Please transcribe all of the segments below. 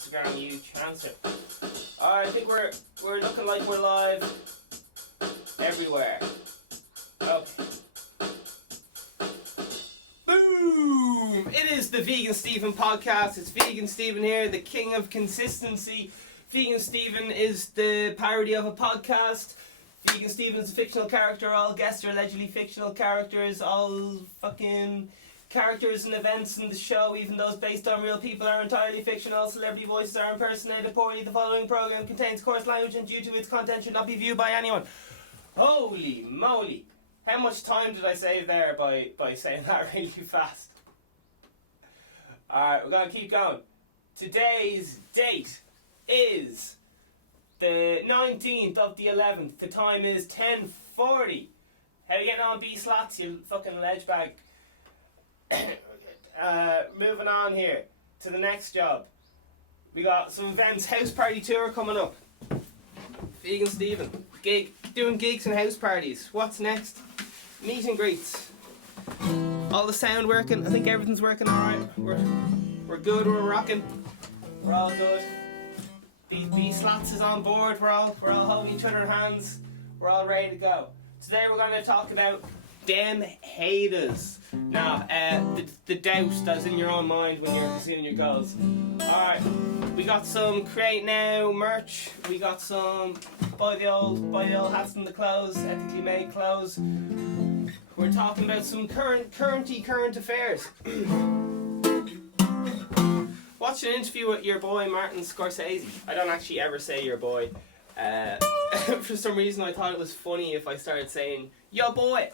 Instagram, you chance it. Alright, I think we're looking like we're live everywhere. Okay. Boom! It is the VeganSteven podcast. It's VeganSteven here, the king of consistency. VeganSteven is the parody of a podcast. VeganSteven is a fictional character. All guests are allegedly fictional characters. All fucking characters and events in the show, even those based on real people, are entirely fictional. Celebrity voices are impersonated poorly. The following program contains coarse language and due to its content should not be viewed by anyone. Holy moly! How much time did I save there by saying that really fast? Alright, we're going to keep going. Today's date is the 19th of the 11th. The time is 10:40. How are you getting on, B-slots, you fucking ledge bag? Moving on here to the next job. We got some events. House party tour coming up. VeganSteven. Doing gigs and house parties. What's next? Meet and greets. All the sound working. I think everything's working alright. We're good, we're rocking. We're all good. B-slots is on board. We're all holding each other's hands. We're all ready to go. Today we're going to talk about them haters. Now, the doubt that's in your own mind when you're pursuing your goals. Alright, we got some Create Now merch. We got some buy the old hats and the clothes, ethically made clothes. We're talking about some current affairs. Watched an interview with your boy Martin Scorsese. I don't actually ever say your boy. For some reason I thought it was funny if I started saying yo boy.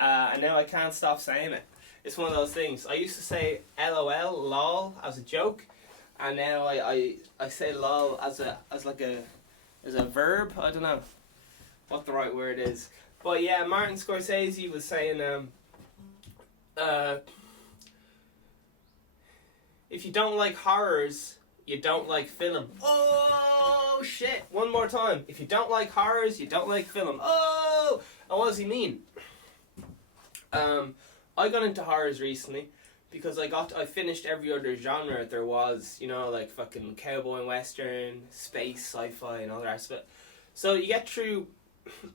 And now I can't stop saying it. It's one of those things. I used to say LOL, lol, as a joke, and now I say lol as a verb. I don't know what the right word is. But yeah, Martin Scorsese was saying if you don't like horrors, you don't like film. Oh shit! One more time. If you don't like horrors, you don't like film. Oh! And what does he mean? I got into horrors recently because I finished every other genre there was, you know, like fucking cowboy and western, space, sci-fi and all the rest of it. So you get through,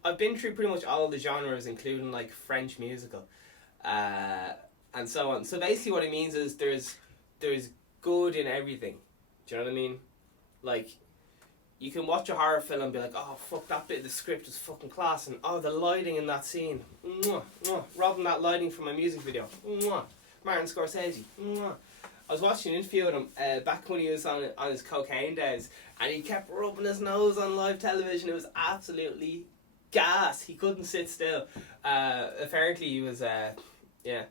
I've been through pretty much all the genres, including like French musical, and so on. So basically what it means is there's good in everything. Do you know what I mean? Like, you can watch a horror film and be like, oh fuck, that bit of the script is fucking class, and oh the lighting in that scene, mwah, mwah, robbing that lighting from my music video, mwah. Martin Scorsese, mwah. I was watching an interview with him back when he was on his cocaine days, and he kept rubbing his nose on live television. It was absolutely gas. He couldn't sit still. Apparently he was, yeah.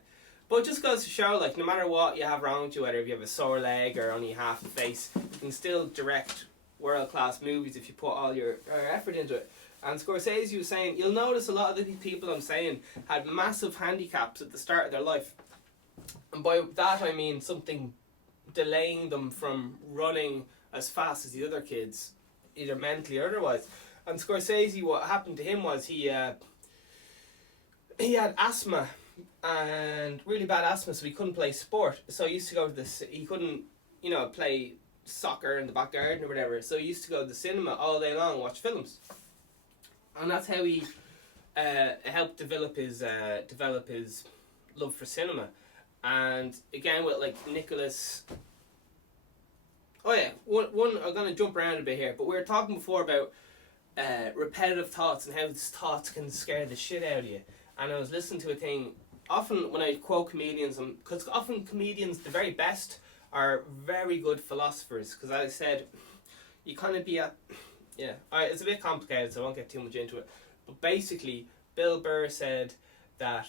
But it just goes to show, like, no matter what you have wrong with you, whether if you have a sore leg or only half a face, you can still direct world-class movies if you put all your effort into it. And Scorsese was saying, you'll notice a lot of the people I'm saying had massive handicaps at the start of their life. And by that I mean something delaying them from running as fast as the other kids, either mentally or otherwise. And Scorsese, what happened to him was he had asthma, and really bad asthma, so he couldn't play sport. So he used to go to he couldn't, you know, play soccer in the back garden or whatever, so he used to go to the cinema all day long and watch films, and that's how he helped develop his love for cinema. And again with like Nicholas, oh yeah, one I'm gonna jump around a bit here, but we were talking before about repetitive thoughts and how these thoughts can scare the shit out of you. And I was listening to a thing, often when I quote comedians, because often comedians, the very best, are very good philosophers, because as I said, you kind of be yeah, alright, it's a bit complicated, so I won't get too much into it, but basically Bill Burr said that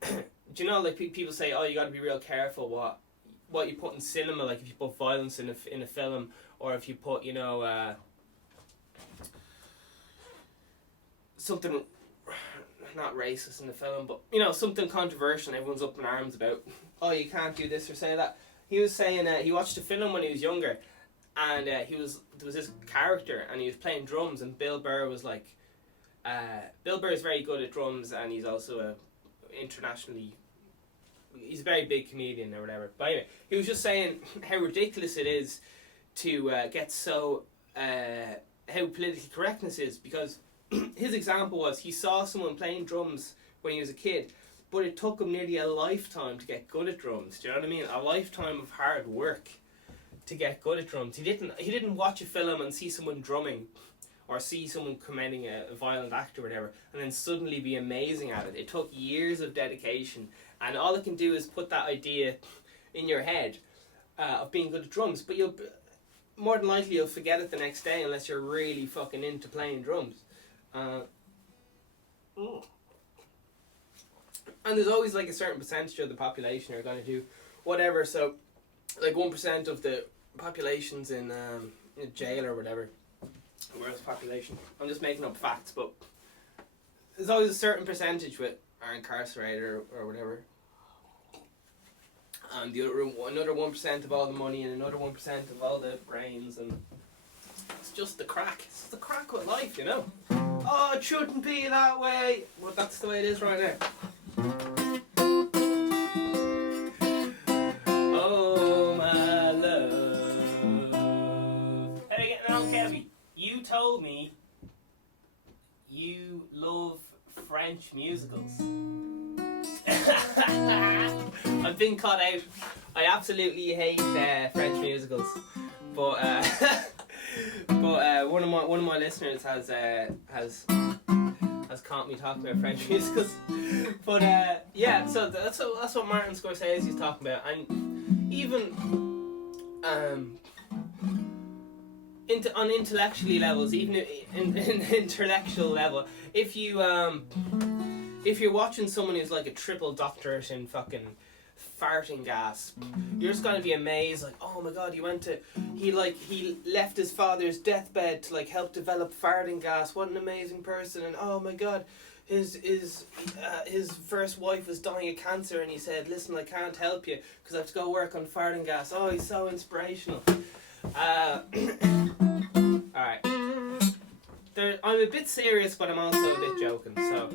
do you know, like, people say, oh, you got to be real careful what you put in cinema, like if you put violence in a film, or if you put, you know, something not racist in the film, but, you know, something controversial and everyone's up in arms about, oh, you can't do this or say that. He was saying he watched a film when he was younger, and there was this character and he was playing drums, and Bill Burr was like, Bill Burr is very good at drums, and he's also a internationally he's a very big comedian or whatever. But anyway, he was just saying how ridiculous it is to get so how politically correctness is, because his example was he saw someone playing drums when he was a kid, but it took him nearly a lifetime to get good at drums. Do you know what I mean? A lifetime of hard work to get good at drums. He didn't watch a film and see someone drumming, or see someone committing a violent act or whatever, and then suddenly be amazing at it. It took years of dedication, and all it can do is put that idea in your head of being good at drums, but you'll more than likely you'll forget it the next day unless you're really fucking into playing drums. And there's always like a certain percentage of the population are going to do whatever. So like 1% of the population's in jail or whatever. Where's population? I'm just making up facts, but there's always a certain percentage which are incarcerated or whatever. And the another 1% of all the money, and another 1% of all the brains, and it's just the crack. It's the crack with life, you know. Oh, it shouldn't be that way. Well, that's the way it is right now. Oh, my love. How are you getting on, Kevin? You told me you love French musicals. I've been caught out. I absolutely hate French musicals, but one of my listeners has caught me talking about French musicals. But yeah, so that's what Martin Scorsese is talking about, and even on intellectually levels, even in intellectual level, if you're watching someone who's like a triple doctorate in fucking farting gas, you're just gonna be amazed, like, oh my god, he left his father's deathbed to like help develop farting gas. What an amazing person! And oh my god, his first wife was dying of cancer, and he said, listen, I can't help you because I have to go work on farting gas. Oh, he's so inspirational. Alright. I'm a bit serious, but I'm also a bit joking, so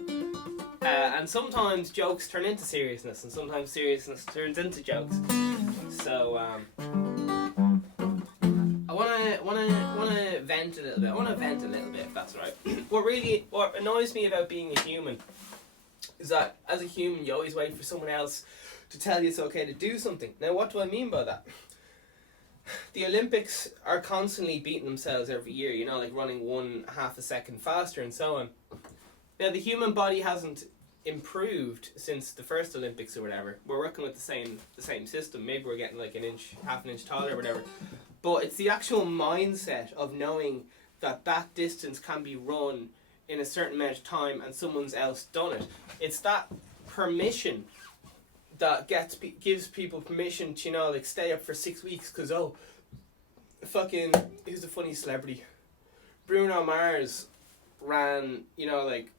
and sometimes jokes turn into seriousness, and sometimes seriousness turns into jokes. So I wanna vent a little bit. I wanna vent a little bit, if that's right. What annoys me about being a human is that as a human you always wait for someone else to tell you it's okay to do something. Now, what do I mean by that? The Olympics are constantly beating themselves every year, you know, like running 1/2 a second faster and so on. Now, the human body hasn't improved since the first Olympics or whatever. We're working with the same system. Maybe we're getting like half an inch taller or whatever. But it's the actual mindset of knowing that distance can be run in a certain amount of time and someone's else done it. It's that permission that gives people permission to, you know, like stay up for 6 weeks because, oh, fucking, who's a funny celebrity? Bruno Mars ran, you know, like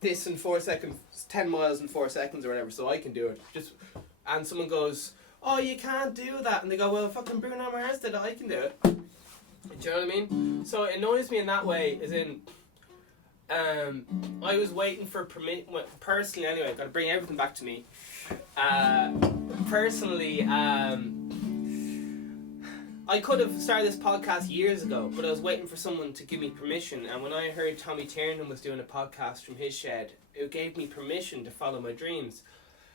this in 4 seconds, 10 miles in 4 seconds or whatever, so I can do it. And someone goes, oh, you can't do that, and they go, well, fucking Bruno Mars did it, I can do it. Do you know what I mean? So it annoys me in that way, as in, I was waiting for personally anyway, gotta bring everything back to me. Personally, I could have started this podcast years ago, but I was waiting for someone to give me permission, and when I heard Tommy Tiernan was doing a podcast from his shed, it gave me permission to follow my dreams.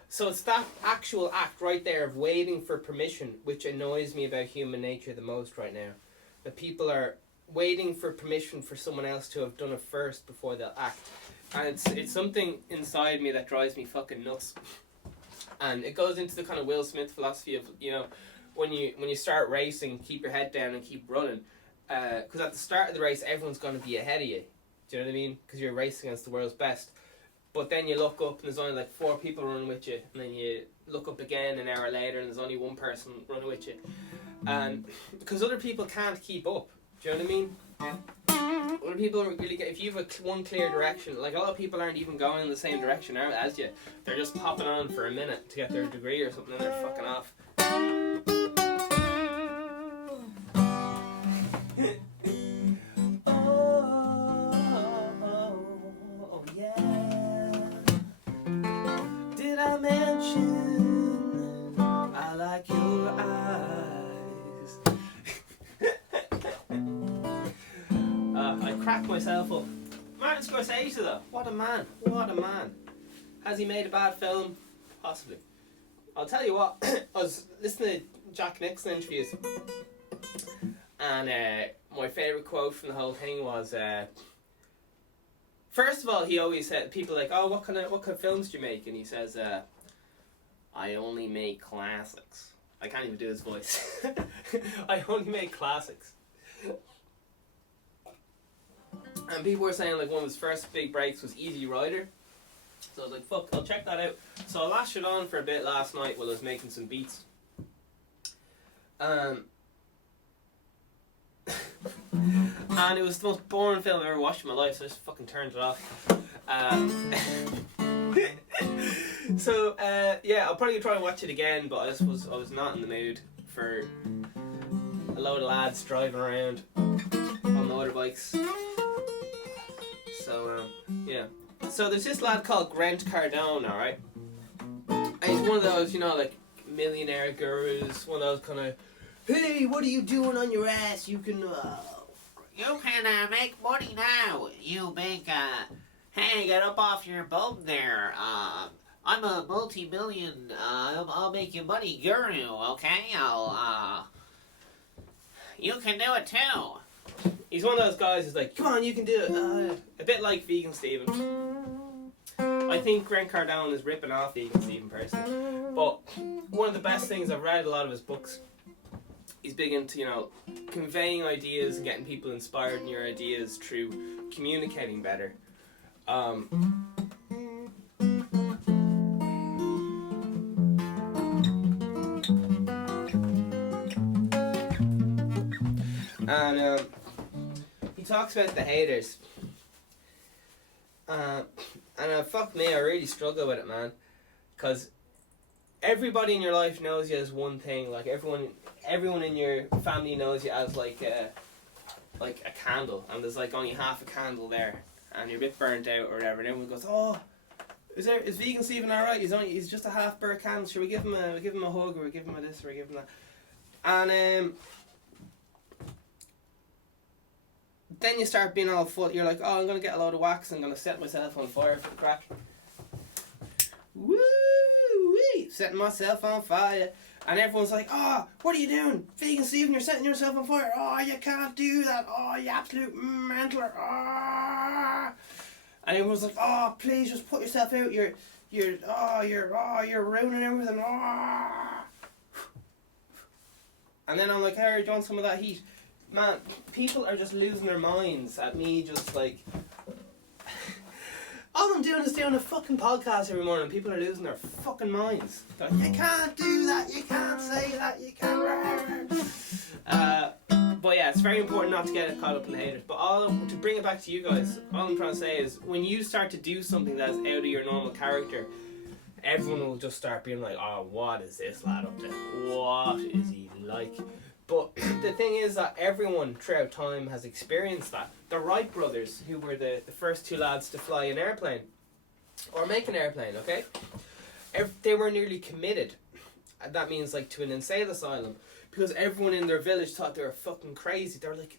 So it's that actual act right there of waiting for permission which annoys me about human nature the most right now. That people are waiting for permission for someone else to have done it first before they'll act. And it's something inside me that drives me fucking nuts. And it goes into the kind of Will Smith philosophy of, you know, when you start racing, keep your head down and keep running. Because at the start of the race, everyone's going to be ahead of you. Do you know what I mean? Because you're racing against the world's best. But then you look up and there's only like 4 people running with you. And then you look up again an hour later and there's only 1 person running with you. And because other people can't keep up. Do you know what I mean? Other people really get, if you have one clear direction, like a lot of people aren't even going in the same direction as you. They're just popping on for a minute to get their degree or something and they're fucking off. Oh yeah. Did I mention crack myself up. Martin Scorsese though, what a man, what a man. Has he made a bad film? Possibly. I'll tell you what, I was listening to Jack Nicholson interviews, and my favourite quote from the whole thing was, first of all, he always said, people like, oh, what kind of films do you make? And he says, I only make classics. I can't even do his voice. I only make classics. And people were saying like one of his first big breaks was Easy Rider. So I was like, fuck, I'll check that out. So I lashed it on for a bit last night while I was making some beats. And it was the most boring film I've ever watched in my life, so I just fucking turned it off. So yeah, I'll probably try and watch it again, but I was not in the mood for a load of lads driving around on motorbikes. So yeah. So there's this lad called Cardone, alright? And he's one of those, you know, like millionaire gurus, one of those kind of, hey, what are you doing on your ass? You can make money now. You make, hey, get up off your bum there. I'm a multi-million, I'll make you money guru, okay? You can do it too. He's one of those guys who's like, come on, you can do it. A bit like VeganSteven. I think Grant Cardone is ripping off VeganSteven personally. But one of the best things, I've read a lot of his books. He's big into, you know, conveying ideas and getting people inspired in your ideas through communicating better. And he talks about the haters. And fuck me, I really struggle with it, man. Because everybody in your life knows you as one thing. Like everyone in your family knows you as like a candle, and there's like only half a candle there, and you're a bit burnt out or whatever. And everyone goes, "Oh, is VeganSteven alright? He's just a half burnt candle. Should we give him a hug, or we give him a this, or we give him that?" And then you start being all full. You're like, oh, I'm gonna get a load of wax. I'm gonna set myself on fire for the crack. Woo-wee! Setting myself on fire. And everyone's like, oh, what are you doing? VeganSteven, you're setting yourself on fire. Oh, you can't do that. Oh, you absolute mentaler. Oh. And everyone's like, oh, please just put yourself out. You're ruining everything. Oh. And then I'm like, hey, do you want some of that heat? Man, people are just losing their minds at me just like... All I'm doing is doing a fucking podcast every morning and people are losing their fucking minds. They're like, you can't do that, you can't say that, you can't... But yeah, it's very important not to get caught up in haters. But to bring it back to you guys, all I'm trying to say is when you start to do something that's out of your normal character, everyone will just start being like, oh, what is this lad up to? What is he like? But the thing is that everyone throughout time has experienced that. The Wright Brothers, who were the first two lads to fly an airplane, or make an airplane, okay? They were nearly committed. And that means like to an insane asylum, because everyone in their village thought they were fucking crazy. They were like,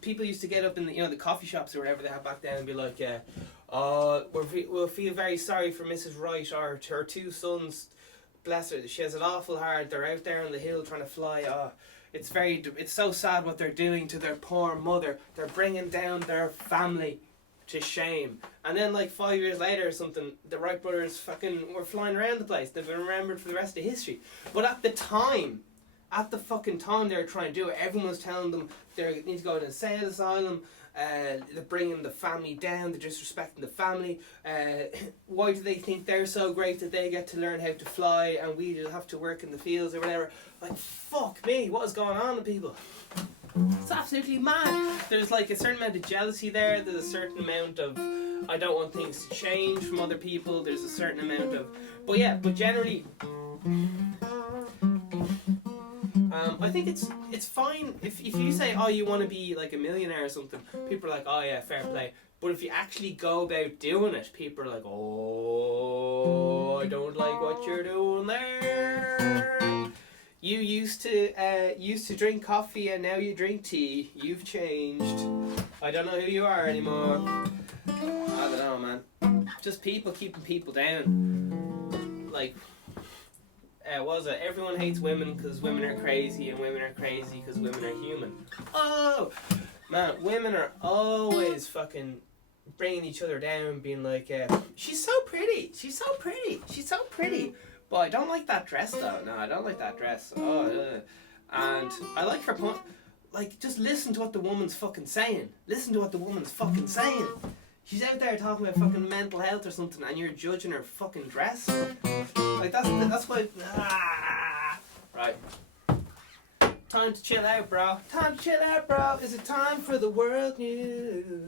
people used to get up in the coffee shops or whatever they had back then and be like, we'll feel very sorry for Mrs. Wright or her two sons. Bless her, she has it awful hard. They're out there on the hill trying to fly. It's so sad what they're doing to their poor mother. They're bringing down their family to shame. And then like 5 years later or something, the Wright brothers fucking were flying around the place. They've been remembered for the rest of history. But at the fucking time they were trying to do it, everyone was telling them they need to go to an insane asylum. They're bringing the family down, they're disrespecting the family. Why do they think they're so great that they get to learn how to fly and we have to work in the fields or whatever? Like, fuck me, what is going on with people? It's absolutely mad. There's like a certain amount of jealousy there, there's a certain amount of I don't want things to change from other people, there's a certain amount of... But generally... I think it's fine if you say, oh, you want to be like a millionaire or something, people are like, oh yeah, fair play. But if you actually go about doing it, people are like, oh, I don't like what you're doing there. You used to drink coffee and now you drink tea. You've changed. I don't know who you are anymore. I don't know, man. Just people keeping people down. Like, was it? Everyone hates women because women are crazy, and women are crazy because women are human. Oh, man, women are always fucking bringing each other down, being like, she's so pretty, she's so pretty, she's so pretty. But I don't like that dress though. No, I don't like that dress. And I like her point. Like, just listen to what the woman's fucking saying. Listen to what the woman's fucking saying. She's out there talking about fucking mental health or something, and you're judging her fucking dress. Like, that's why. Right. Time to chill out, bro. Time to chill out, bro. Is it time for the world news?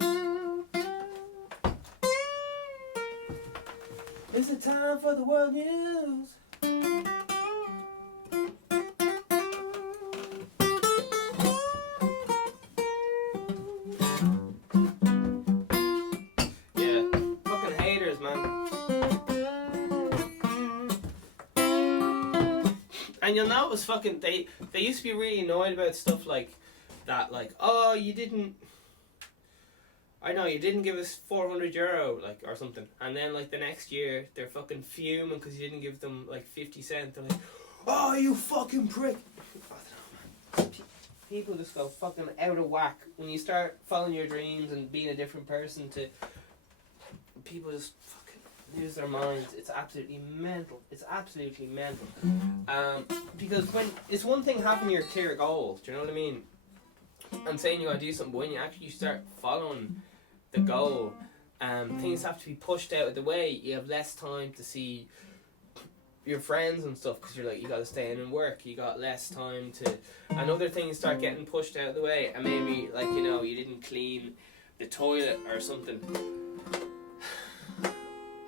Is it time for the world news? Yeah, fucking haters, man. And you'll notice fucking they used to be really annoyed about stuff like that, like, oh, you didn't give us €400, like, or something. And then, like, the next year, they're fucking fuming because you didn't give them, like, 50 cents. They're like, oh, you fucking prick. I don't know, man. People just go fucking out of whack. When you start following your dreams and being a different person to... People just fucking lose their minds. It's absolutely mental. It's absolutely mental. Because when... It's one thing having your clear goal, do you know what I mean? And saying you want to do something, but when you actually start following the goal, things have to be pushed out of the way. You have less time to see your friends and stuff because you're like, you got to stay in and work. You got less time to, and other things start getting pushed out of the way. And maybe, like, you know, you didn't clean the toilet or something.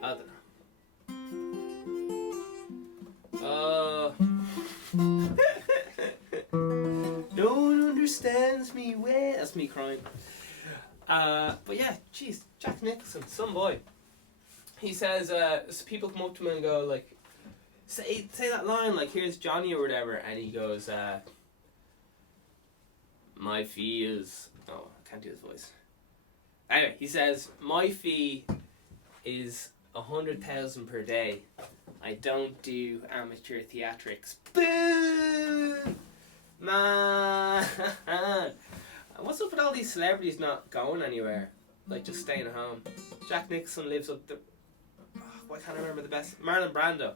I don't know. No one understands me well. That's me crying. But yeah, jeez, Jack Nicholson, some boy. He says, so people come up to him and go, like, say that line, like, here's Johnny or whatever, and he goes, my fee is... Oh, I can't do his voice. Anyway, he says, my fee is 100,000 per day. I don't do amateur theatrics. Boo! Man! What's up with all these celebrities not going anywhere? Like, just staying at home. Jack Nicholson lives up the... Oh, I can't remember the best... Marlon Brando.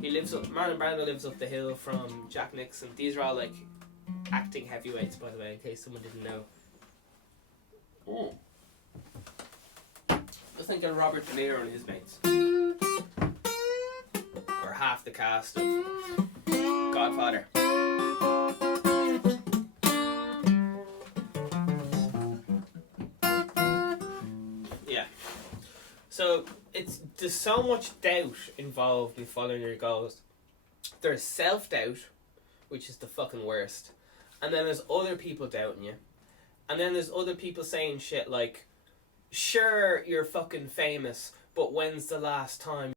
Marlon Brando lives up the hill from Jack Nicholson. These are all, like, acting heavyweights, by the way, in case someone didn't know. Just think of Robert De Niro and his mates. Or half the cast of Godfather. Yeah. So there's so much doubt involved in following your goals. There's self-doubt, which is the fucking worst. And then there's other people doubting you. And then there's other people saying shit like, sure, you're fucking famous, but when's the last time